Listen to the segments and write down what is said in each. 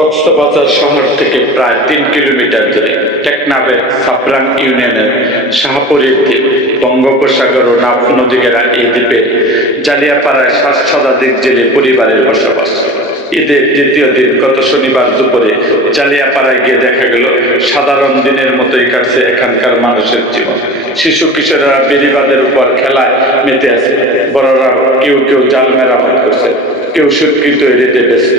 কক্সবাজার শহর থেকে প্রায় তিন কিলোমিটার দূরে টেকনাফের সাবরাং ইউনিয়নের শাহপুরের দ্বীপ, বঙ্গোপসাগর ও নাফ নদী ঘেরা এই দ্বীপে জালিয়াপাড়ায় সাত শতাধিক জেলে পরিবারের বসবাস। ঈদের দ্বিতীয় দিন গত শনিবার দুপুরে জালিয়াপাড়ায় গিয়ে দেখা গেল, সাধারণ দিনের মতোই কাটছে এখানকার মানুষের জীবন। শিশু কিশোরেরা বেরিবাদের উপর খেলায় মেতে আছে। বড়রা কেউ কেউ জাল মেরামত করছে, কেউ সুটকি তৈরিতে ব্যস্ত।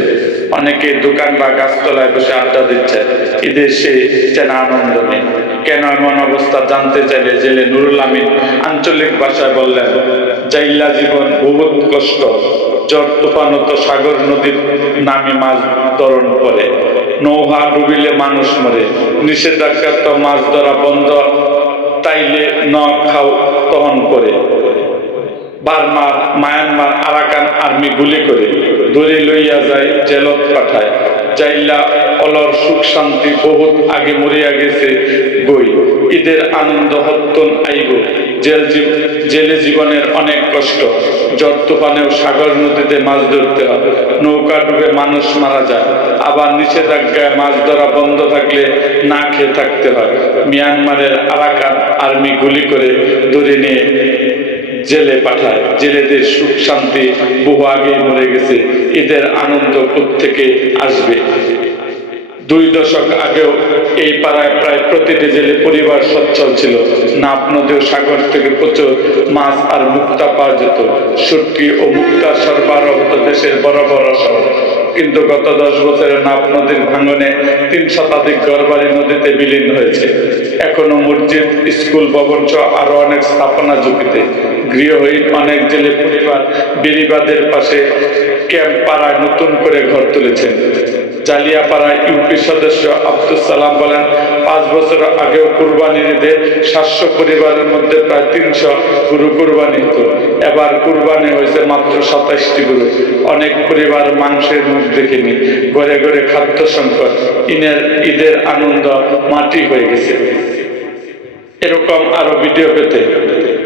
অনেকে দোকান বা গাছতলায় বসে আড্ডা দিচ্ছে। ঈদের সে যেন আনন্দ নেই। কেন এমন অবস্থা জানতে চাইলে জেলে নুরুল আমিন আঞ্চলিক ভাষায় বললেন, জাইল্লা জীবন বহুত কষ্ট। জ্বর তুফানত সাগর নদীর নামে মাছ ধরন করে নৌহা ডুবিলে মানুষ মরে। নিষেধাজ্ঞা তো মাছ ধরা বন্ধ, তাইলে ন খাও তহন করে। বার্মা মায়ানমার, আরাকান আর্মি গুলি করে ধরে লইয়া যায়, জেলত পাঠায়। চাইল্লা অলর সুখ শান্তি বহুত আগে মরিয়া গেছে বই ঈদের আনন্দ হত্তন আইব। জেল জেলে জীবনের অনেক কষ্ট। জ্বর তুফানেও সাগর নদীতে মাছ ধরতে হয়। নৌকা ডুবে মানুষ মারা যায়। আবার নিষেধাজ্ঞায় মাছ ধরা বন্ধ থাকলে না খেয়ে থাকতে হয়। মিয়ানমারের আরাকান আর্মি গুলি করে ধরে নিয়ে জেলে পাঠায়। জেলেদের সুখ, শান্তি বহু আগেই মরে গেছে। ঈদের আনন্দ থেকে আসবে। দুই দশক আগেও এই পাড়ায় প্রায় প্রতিটি জেলে পরিবার সচ্ছল ছিল। নাপ নদী সাগর থেকে প্রচুর মাছ আর মুক্তা পাওয়া যেত। সুটকি ও মুক্তা সরবরাহ হতো দেশের বড় বড় শহর। কিন্তু গত দশ বছরে নাপ নদীর ভাঙনে তিন শতাধিক ঘরবাড়ি নদীতে বিলীন হয়েছে। এখনও মসজিদ, স্কুল, ভবন সহ আরও অনেক স্থাপনা ঝুঁকিতে। গৃহহীন অনেক জেলে পরিবার বেরিবাদের পাশে ক্যাম্প পাড়ায় নতুন করে ঘর তুলেছেন। জালিয়াপাড়া ইউপি সদস্য আব্দুল সালাম বলেন, পাঁচ বছর আগেও কুরবানির ঈদে সাতশো পরিবারের মধ্যে প্রায় তিনশো গরু কুরবানি হতো। এবার কুরবানি হয়েছে মাত্র সাতাশটি গরু। অনেক পরিবার মাংসের মুখ দেখেনি। ঘরে ঘরে খাদ্য সংকট, ইনের, ঈদের আনন্দ মাটি হয়ে গেছে। এরকম আরও ভিডিও পেতে